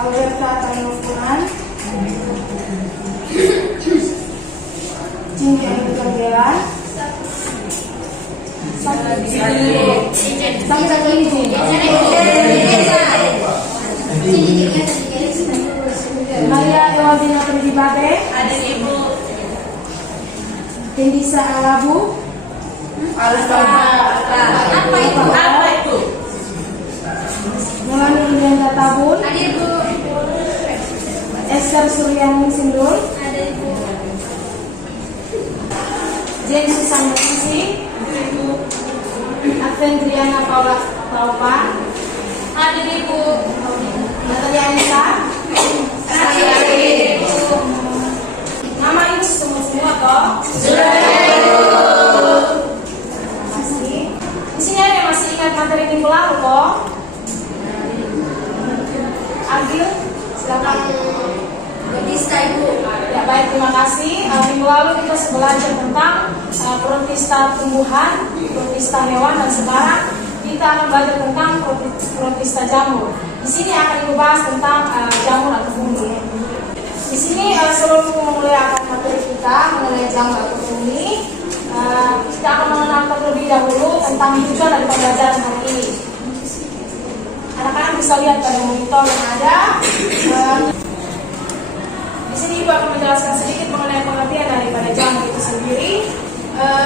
Alberta Tanyofunan, Cindy Ayu Kergelan, Sampai izin. Maria Ewaldina Perdibate, ada Ibu Kendisa Alabu, apa itu? Melani Indrianda Tabun, Ada Ibu. Esther Suryani Sindul, Ada Ibu. Jane Susanna Sisi, Advendriana Paula Taupa, Ada Ibu. Natalia Anissa, Ada Ibu. nama itu semua toh? Sudah Ibu. Di sini ada yang masih ingat materi minggu lalu toh? Agil, silakan. Protista Ibu. Ya baik, terima kasih. Minggu lalu kita belajar tentang protista tumbuhan, protista hewan, dan sekarang kita akan belajar tentang protista jamur. Di sini akan dibahas tentang jamur atau bumi. Di sini sebelum memulai akan materi kita mengenai jamur atau bumi, kita akan mengenal terlebih dahulu tentang tujuan dari pembelajaran hari ini. Anak-anak bisa lihat pada monitor yang ada. Di sini Ibu akan menjelaskan sedikit mengenai pengertian daripada jamur itu sendiri.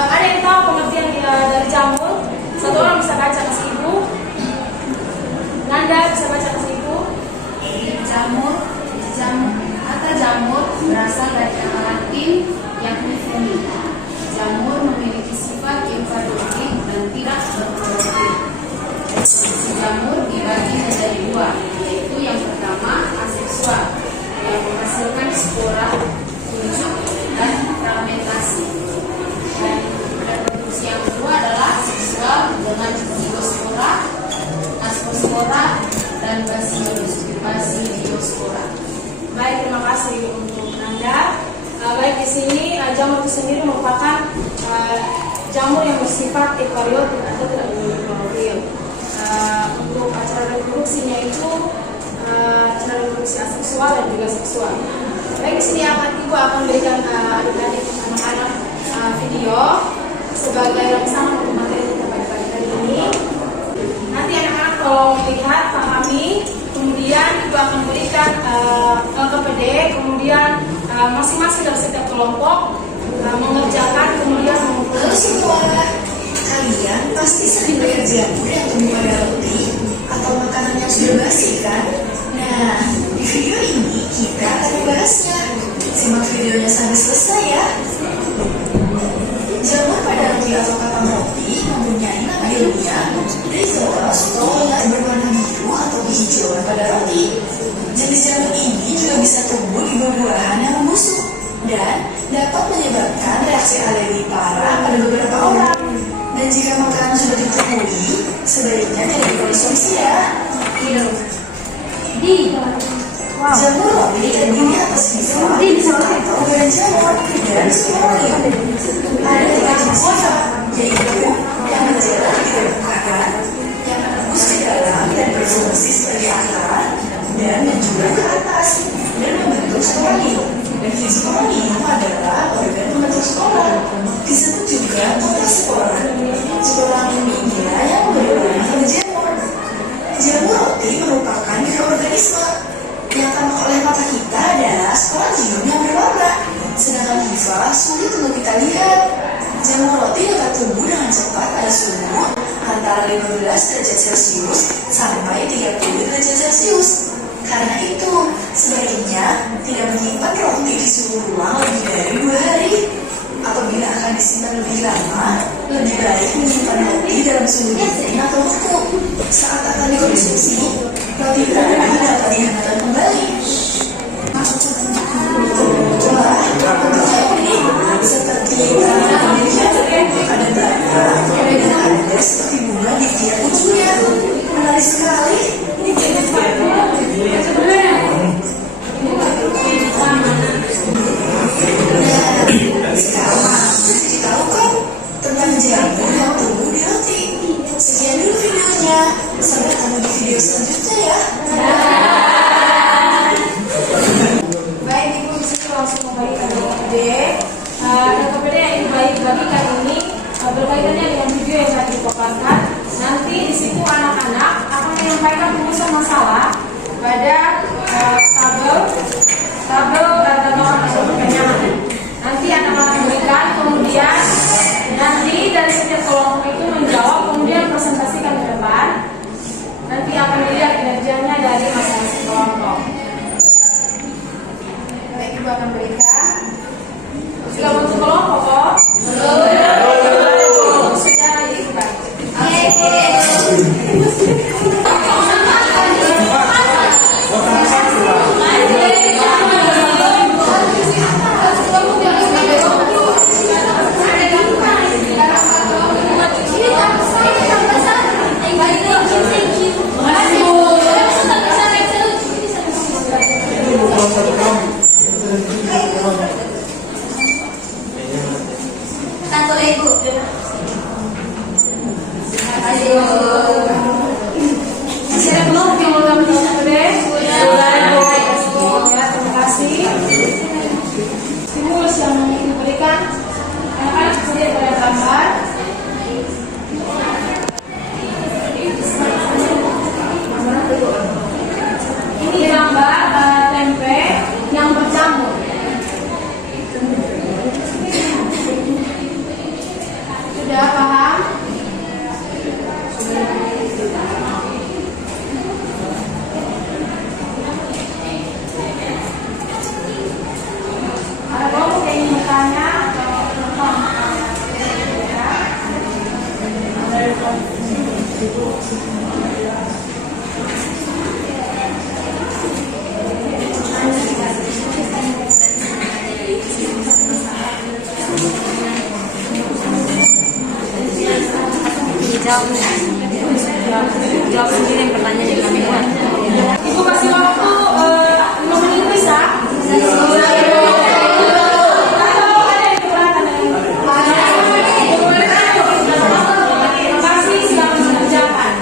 Ada yang tahu pengertian dari jamur? Satu orang bisa baca ke Ibu. Nanda bisa baca ke Ibu. Jamur kata jamur berasal dari kata Latin yakni funi. Jamur memiliki sifat eukariotik dan tidak berklorofil. Reproduksi jamur dibagi menjadi dua, yaitu yang pertama aseksual yang menghasilkan spora, kuncup, dan fragmentasi. Dan reproduksi yang kedua adalah seksual dengan zigospora, ascospora, dan basidiospora. Baik, terima kasih untuk Nanda. Baik, di sini jamur itu sendiri merupakan jamur yang bersifat eukariotik atau tidak memiliki klorofil. Untuk cara reproduksinya itu cara reproduksi aseksual dan juga seksual. Baik, di sini Ibu akan berikan adik-adik anak-anak video sebagai rangsangan untuk materi kita pada pagi hari ini. Nanti anak-anak kalau melihat, pahami, kemudian Ibu akan berikan LKPD, kemudian masing-masing dari setiap kelompok mengerjakan, kemudian Halo semua, kalian pasti sering lihat jamur yang tumbuh pada roti atau makanan yang sudah basi kan? Nah, di video ini kita akan membahasnya. Simak videonya sampai selesai ya. Jamur pada roti atau kapang roti mempunyai nama ilmiah Rhizoros yang berwarna biru atau hijauan pada roti. Jenis jamur ini juga bisa tumbuh di buah-buahan yang membusuk dan dapat menyebabkan reaksi alergi parah pada beberapa orang. Dan jika makanan sudah ditemui, sebaiknya tidak dikonsumsi ya. Jamur roti terdiri atas bisa atau berjamur dan semuanya. Ada tiga jenis sifat, yaitu yang berjalan di permukaan, yang menembus ke dalam dan berfungsi sebagai akar, dan menjulang ke atas dan membentuk spori. Dan sporium adalah organ pembentuk spora. Disebut juga protospora. Spora miminya yang berwarna berjamur. Jamur roti merupakan mikroorganisme. Yang tampak oleh mata kita adalah sporangium yang berwarna, sedangkan hifa sulit untuk kita lihat. Jamur roti dapat tumbuh dengan cepat pada suhu antara 15 derajat Celcius sampai 30 derajat Celcius. Karena itu, sebaiknya tidak menyimpan roti di suhu ruang lebih dari 2 hari. Apabila akan disimpan lebih lama, lebih baik menyimpan roti dalam suhu dingin atau beku. Saat akan dikonsumsi, roti tadi dapat dihangatkan kembali. Seperti ada tanda dan ada seperti bunga di tiap ujungnya. Menarik sekali. Sekarang jadi tahu kan tentang jamur yang tumbuh di roti. Sekian dulu videonya. Sampai ketemu di video selanjutnya ya. tabel atau kekenyangan. Nanti anak-anak berikan, kemudian nanti dari setiap kelompok itu menjawab, kemudian presentasikan ke depan. Nanti akan dilihat kinerjanya dari masing-masing kelompok. Baik, Ibu akan berikan. Sudah bentuk kelompok kok? Belum. Sudah, Ibu bantu. Satu Ibu. Ayo. Masih ada kelompok yang mau kami satu deh? Sudah. Ya, terima kasih. Stimulus yang diberikan, anak-anak sedia pada gambar. Ini gambar tempe yang berjamur. Sudah paham? Ada kelompok yang ingin bertanya atau menonton? Jawab sendiri yang pertanyaan yang kami buat. Ibu kasih waktu 5 menit bisa? Atau ada yang keberatan dengan ini? Terima kasih, silakan mengerjakan.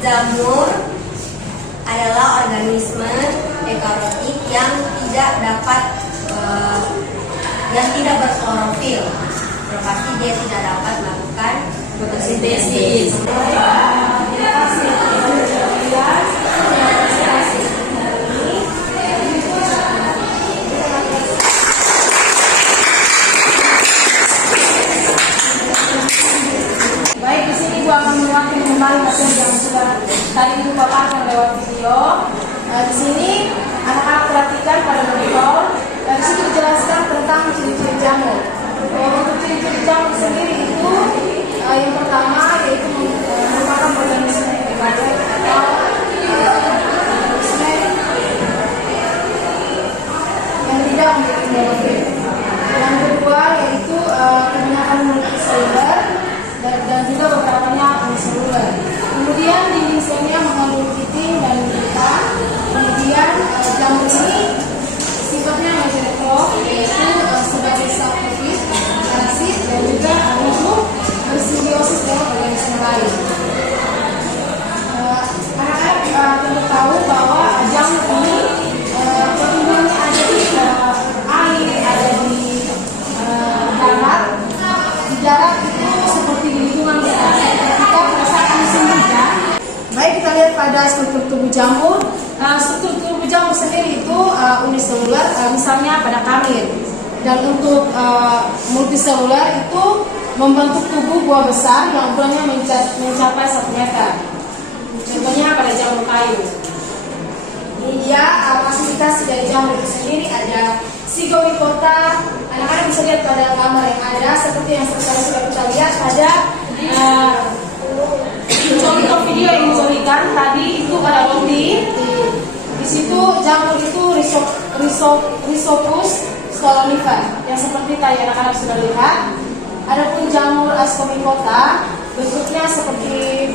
Jamur adalah organisme eukariotik yang tidak berklorofil. Berarti dia tidak dapat melakukan fotosintesis. Baik, di sini Ibu akan mengulangi kembali materi yang sudah tadi Ibu paparkan lewat video. Di sini anak-anak perhatikan pada monitor. Di situ dijelaskan tentang ciri-ciri jamur. Untuk ciri-ciri jamur sendiri itu yang pertama yaitu merupakan organisme eukariotik atau organisme yang tidak memiliki klorofil. Yang kedua yaitu kebanyakan multiseluler dan juga beberapanya uniseluler. Kemudian dinding selnya mengandung kitin dan gluten. Kemudian uniseluler, misalnya pada kelamin. Dan untuk multiseluler itu membentuk tubuh buah besar yang ukurannya mencapai 1 meter. Contohnya pada jamur kayu. Dia klasifikasi dari jamur itu sendiri ada Zygomicota. Anak-anak bisa lihat pada gambar yang ada, seperti yang sudah kita lihat pada contoh video yang diberikan tadi itu pada roti. Di situ jamur itu Rhizopus stolonifer yang seperti tadi anak-anak sudah lihat. Adapun jamur Ascomycota bentuknya seperti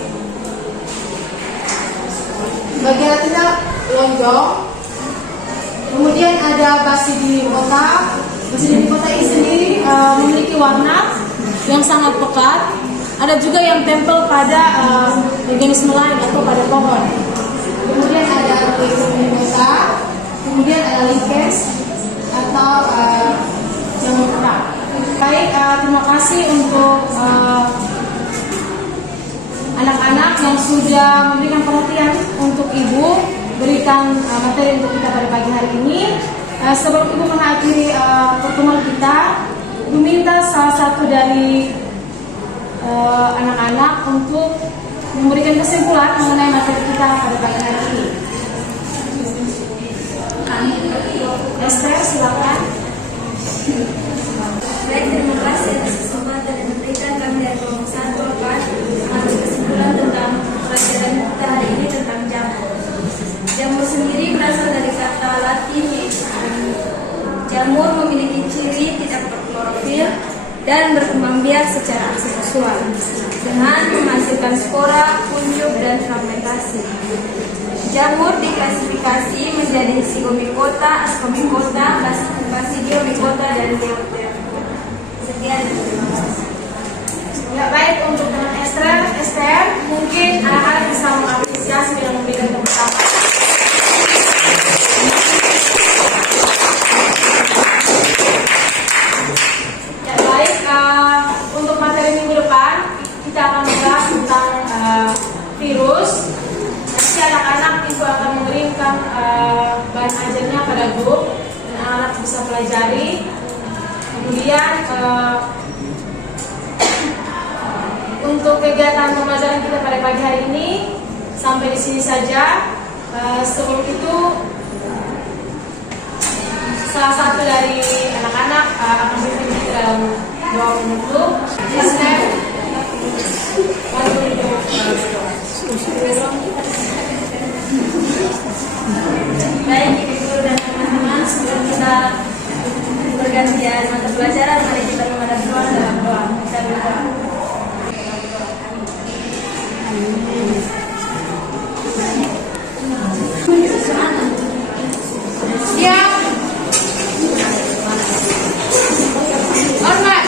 bagian atasnya lonjong. Kemudian ada Basidiomycota. Basidiomycota ini sendiri memiliki warna yang sangat pekat. Ada juga yang tempel pada organisme lain atau pada pohon. Kemudian ada Leguminosa. Kemudian ada Lichens atau jamur kerang. Baik, terima kasih untuk anak-anak yang sudah memberikan perhatian untuk Ibu, berikan materi untuk kita pada pagi hari ini. Sebelum Ibu mengakhiri pertemuan kita, Ibu minta salah satu dari anak-anak untuk memberikan kesimpulan mengenai materi kita pada pagi hari ini. Esther, silakan. Baik, terima kasih atas kesempatan yang diberikan kami dari kelompok 1 akan mengambil kesimpulan tentang pelajaran kita hari ini tentang jamur. Jamur sendiri berasal dari kata Latin yaitu jamur memiliki ciri tidak berklorofil dan berkembang biak secara aseksual dengan menghasilkan spora, kuncup, dan fragmentasi. Jamur diklasifikasi menjadi Zygomicota, Ascomycota, Basidiomycota, dan Leopterygium. Sekian. Ya, baik, untuk teman Esther, mungkin anak-anak bisa mengapresiasi dan memberikan tepuk tangan. Ya, baik, untuk materi minggu depan kita akan membahas tentang virus. Nanti anak-anak Ibu akan mengirimkan bahan ajarnya pada grup dan anak-anak bisa pelajari. Kemudian untuk kegiatan pembelajaran kita pada pagi hari ini sampai di sini saja. Sebelum itu salah satu dari anak-anak akan berbicara dalam 2 menit dulu. Esther, Baik, Ibu dan teman-teman, sebelum kita bergantian mata pelajaran, mari kita menghadap Tuhan dalam doa. Kita berdoa. siap. Hormat.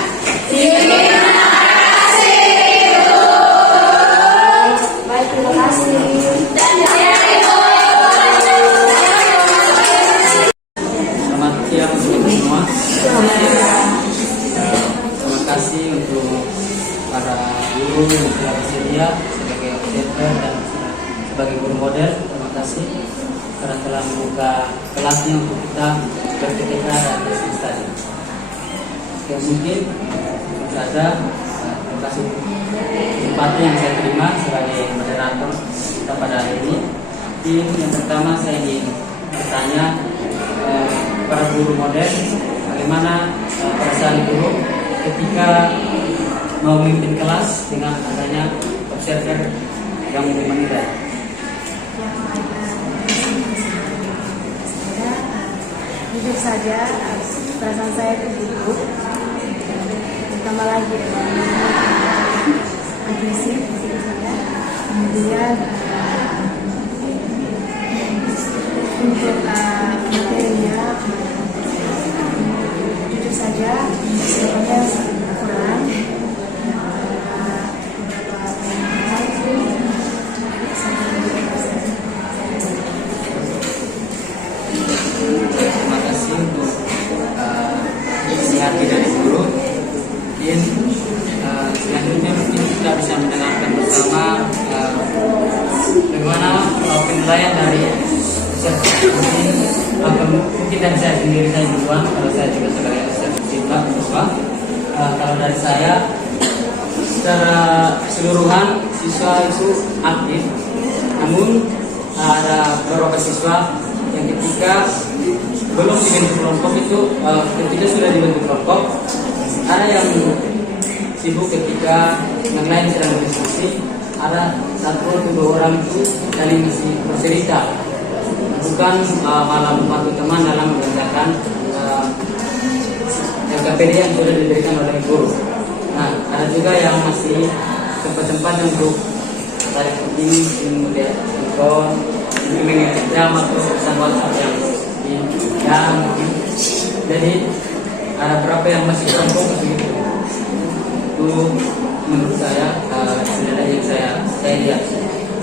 Baik, terima kasih. Selamat siang semua. Terima kasih untuk para guru yang telah bersedia sebagai observer dan sebagai guru model. Terima kasih karena telah membuka kelasnya untuk kita berketika dan berstudi. Yang mungkin ada terima kasih kesempatan yang saya terima sebagai moderator kita pada hari ini. Yang pertama saya ingin bertanya para guru model, bagaimana perasaan guru ketika mau memimpin kelas dengan adanya observer yang menilai. Jujur saja, perasaan saya itu gugup, ditambah lagi dengan agresif, gitu saja. Kemudian untuk materinya, jujur saja, sebenarnya kurang. Terima kasih untuk isi hati dari guru. Mungkin selanjutnya mungkin kita bisa mendengarkan bersama bagaimana penilaian dari mungkin dari saya sendiri saya duluan, kalau saya juga sebagai siswa. Kalau dari saya secara keseluruhan siswa itu aktif, namun ada beberapa siswa yang ketika belum dibentuk kelompok itu, ketika sudah dibentuk kelompok, ada yang sibuk ketika yang lain sedang berdiskusi, ada satu atau dua orang itu saling bercerita, bukan malah membantu teman dalam mengerjakan LKPD yang sudah diberikan oleh guru. Nah, ada juga yang masih sempat-sempat untuk tarik begini, kemudian telepon, mengetik jam atau pesan WhatsApp yang jadi ada berapa yang masih sombong begitu. Itu menurut saya sebenarnya yang saya lihat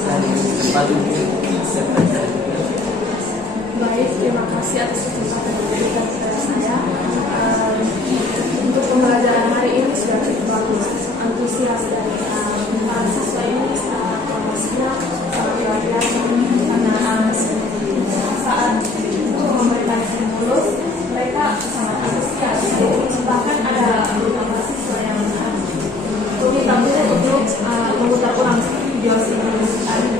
tempat itu seperti itu. Baik, terima kasih atas kesempatan yang diberikan kepada saya. Untuk pembelajaran hari ini sudah cukup bagus, antusias dari para siswa ini promosinya sangat luar biasa karena saat memberikan stimulus mereka sangat antusias. Bahkan ada beberapa siswa yang meminta guru untuk memutar ulang video stimulus tadi.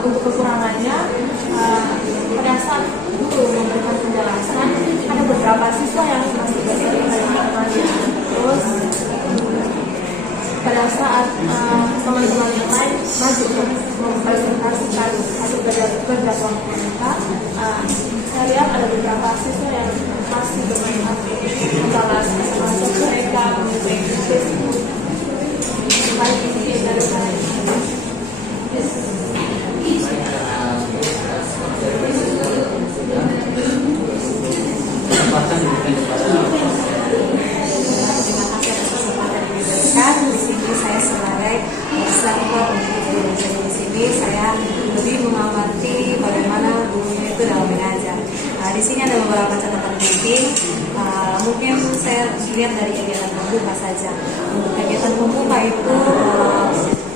Untuk kekurangannya, pada saat guru memberikan penjelasan, ada beberapa siswa yang masih bersedia mendengarkannya. Terus pada saat teman-teman yang lain maju untuk mempresentasikan hasil kerja kelompok mereka, saya lihat ada beberapa siswa yang masih bermain HP, membalas SMS mereka, mengikuti Facebook. Baik, itu dari saya. Di sini saya sebagai observer untuk belajar di sini, saya lebih mengamati bagaimana gurunya itu dalam mengajar. Di sini ada beberapa catatan penting. Mungkin saya lihat dari kegiatan pembuka saja. Untuk kegiatan pembuka itu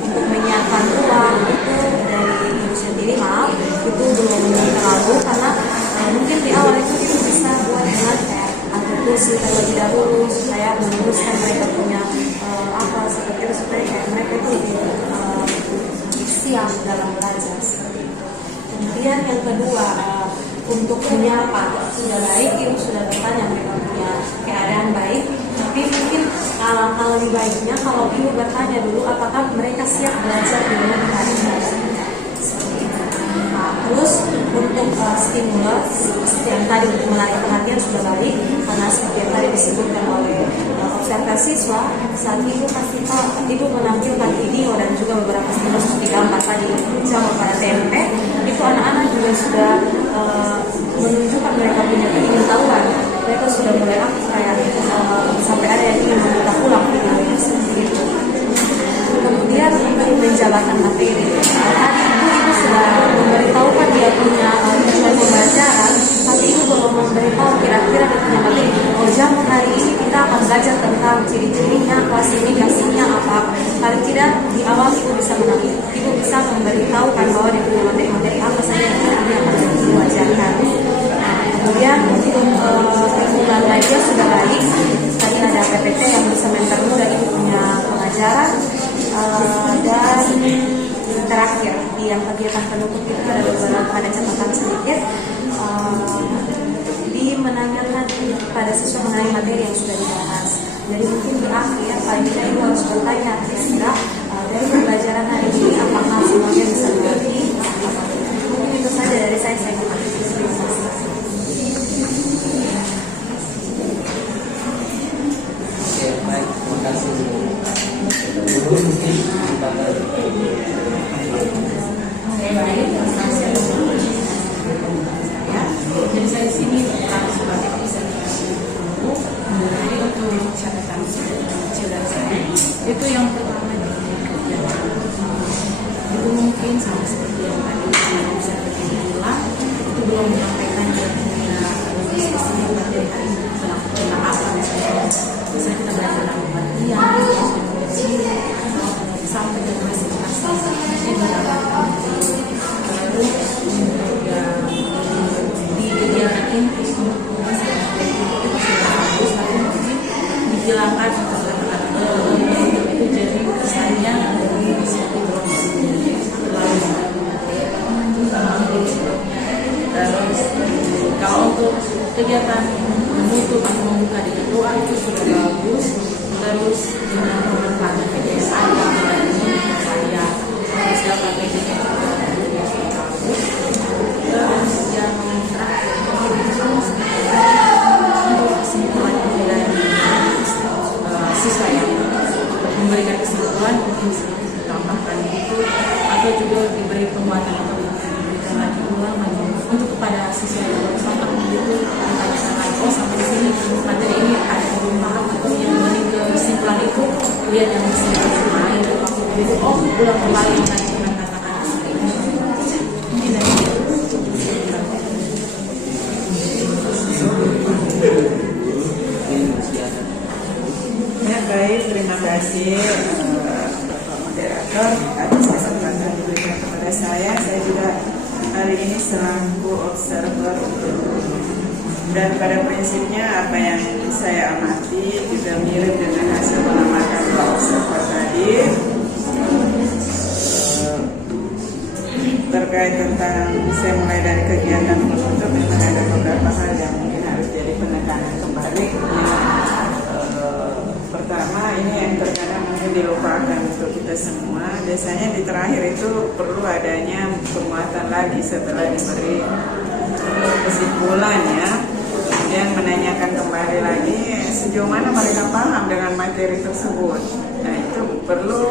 untuk menyiapkan ruang itu dari ibu sendiri, maaf itu belum terlalu karena mungkin di awal itu bisa buat dengan kayak atur kursi terlebih dahulu supaya meluruskan mereka punya apa seperti itu supaya kayak mereka itu lebih siap dalam belajar seperti itu. Kemudian yang kedua, untuk menyapa sudah baik, ibu sudah bertanya mereka punya keadaan baik, tapi mungkin alangkah lebih baiknya kalau ibu bertanya dulu apakah mereka siap belajar di rumah hari ini. Terus untuk stimulus yang tadi untuk menarik perhatian sudah baik, karena seperti yang tadi disebutkan oleh observasi siswa, saat ibu kasih tahu, ibu menampilkan video dan juga beberapa stimulus di gambar tadi sama pada tempe, itu anak-anak juga sudah menunjukkan mereka punya keingintahuan. Mereka sudah mulai aktif kayak sampai ada yang ingin meminta pulang videonya seperti itu. Kemudian untuk menjalankan materi, tadi ibu sudah memberitahukan dia punya tujuan pembelajaran, tapi ibu belum memberitahu kira-kira dia punya materi. Oh, jam hari ini kita akan belajar tentang ciri-cirinya, klasifikasinya apa. Paling tidak di awal ibu bisa memberitahukan bahwa dia punya materi-materi apa saja yang akan diajarkan. Kemudian untuk penggunaan media sudah baik. Tadi ada PPT yang bisa mempermudah ibu punya pengajaran. Dan terakhir di yang kegiatan penutup itu ada beberapa catatan sedikit di menanyakan pada siswa mengenai materi yang sudah dibahas. Jadi mungkin di akhir paling tidak ibu harus bertanya kira-kira dari pembelajaran hari ini apakah semuanya bisa mengerti. Mungkin itu saja dari saya terima kasih. Oke, baik, terima kasih. Guru mungkin jadi saya di sini sebagai guru. Jadi untuk catatan saya itu yang pertama itu mungkin sama seperti yang tadi bisa bilang itu belum menyampaikan kira-kira diskusi yang terjadi hari ini tentang apa misalnya kita belajar dalam pengertian sampai dengan klasifikasi ini dalam terus juga kegiatan menutup atau membuka dengan doa itu sudah bagus. Terus dengan pemanfaatan PDSA yang ini saya harus dapat PDSA juga bagus. Terus yang terakhir itu untuk kesimpulan dari siswa yang memberikan kesimpulan mungkin sedikit ditambahkan itu atau juga diberi penguatan atau diberikan lagi ulang untuk kepada siswa yang baru sampai begitu ditanyakan oh sampai di sini materi ini ada yang belum paham atau yang ingin kesimpulan itu lihat yang kesimpulan lain begitu oh ulang kembali yang tadi pernah katakan mungkin dari ya baik, terima kasih Bapak Moderator atas kesempatan yang diberikan kepada saya. Saya juga hari ini selaku observer dan pada prinsipnya apa yang saya amati juga mirip dengan hasil pengamatan Pak observer tadi terkait tentang saya mulai dari kegiatan penutup memang ada beberapa hal yang mungkin harus jadi penekanan kembali. Pertama ini yang terkadang mungkin dilupakan untuk kita semua. Biasanya di terakhir itu perlu adanya penguatan lagi setelah diberi kesimpulan ya. Kemudian menanyakan kembali lagi sejauh mana mereka paham dengan materi tersebut. Nah itu perlu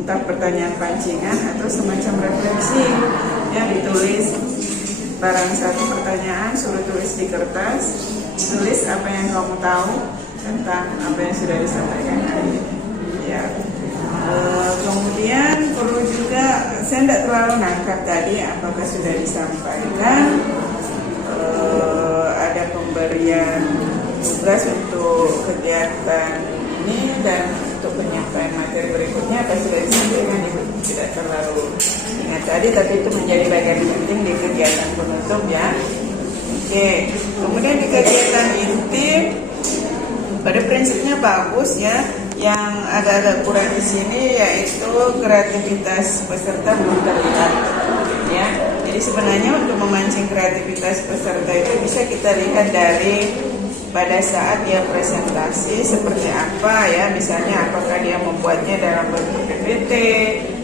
entah pertanyaan pancingan atau semacam refleksi yang ditulis. Barang satu pertanyaan suruh tulis di kertas, tulis apa yang kamu tahu tentang apa yang sudah disampaikan hari ini. Ya. Kemudian perlu juga, saya tidak terlalu nangkap tadi apakah sudah disampaikan ada pemberian tugas untuk kegiatan ini dan untuk penyampaian materi berikutnya apa sudah disampaikan itu tidak terlalu ingat tadi, tapi itu menjadi bagian penting di kegiatan penutup ya. Oke, kemudian di kegiatan inti pada prinsipnya bagus ya. Yang agak-agak kurang di sini yaitu kreativitas peserta belum terlihat ya. Jadi sebenarnya untuk memancing kreativitas peserta itu bisa kita lihat dari pada saat dia presentasi seperti apa ya, misalnya apakah dia membuatnya dalam bentuk PPT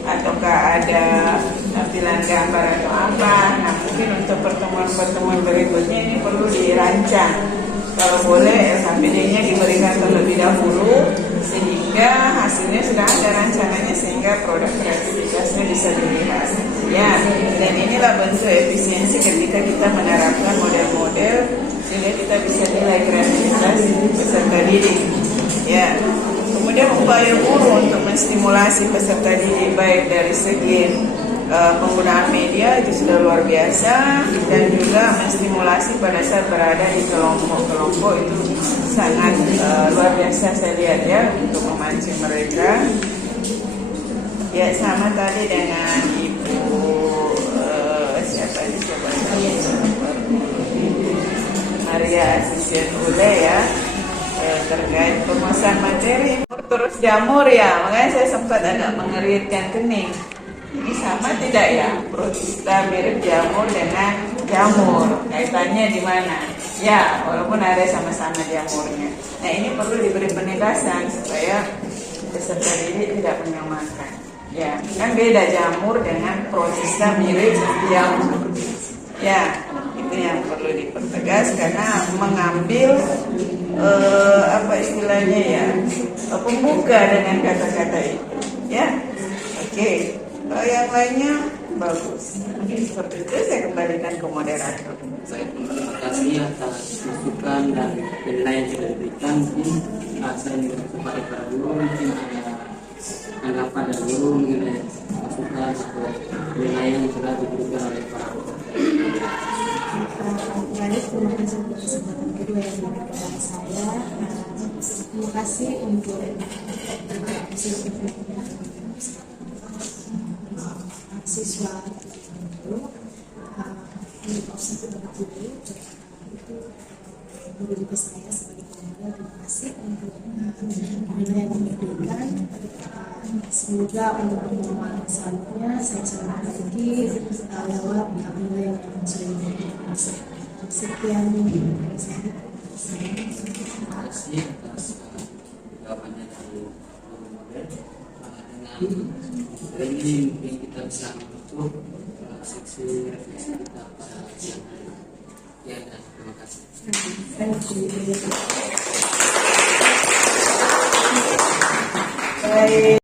ataukah ada tampilan gambar atau apa. Nah mungkin untuk pertemuan-pertemuan berikutnya ini perlu dirancang. Kalau boleh LKPD-nya diberikan terlebih dahulu sehingga hasilnya sudah ada rancangannya sehingga produk kreativitasnya bisa dilihat ya. Dan inilah bentuk efisiensi ketika kita menerapkan model-model sehingga kita bisa nilai kreativitas peserta didik ya. Kemudian upaya guru untuk menstimulasi peserta didik baik dari segi penggunaan media itu sudah luar biasa, dan juga menstimulasi pada saat berada di kelompok-kelompok itu sangat luar biasa saya lihat ya untuk memancing mereka. Ya sama tadi dengan Ibu siapa Maria Asisten Ule ya terkait pemesan materi terus jamur ya, makanya saya sempat agak mengeritkan kening. Ini sama tidak ya, protista mirip jamur dengan jamur, kaitannya di mana? Ya, walaupun ada sama-sama jamurnya. Nah ini perlu diberi penegasan supaya peserta didik tidak menyamakan. Ya, kan beda jamur dengan protista mirip jamur. Ya, itu yang perlu dipertegas karena mengambil apa istilahnya ya, pembuka dengan kata-kata itu. Ya, oke. Yang lainnya bagus. Seperti itu saya kembalikan ke moderator. Saya terima kasih atas masukan dan penilaian yang sudah diberikan. Mungkin saya juga kepada para guru mungkin ada tanggapan dari guru mengenai masukan atau penilaian yang sudah diberikan oleh para guru. Baik, terima kasih untuk kesempatan kedua yang diberikan kepada saya. Terima kasih untuk siswa itu observer dulu itu guru juga saya sebagai pengajar. Terima kasih untuk penilaian yang diberikan. Semoga untuk pertemuan selanjutnya saya bisa memperbaiki lewat penilaian yang sudah diberikan. Sekian. Terima kasih atas jawabannya dari guru model. Dengan ini mungkin kita bisa menutup seksi refleksi kita pada siang hari. Ya, dan terima kasih. Baik.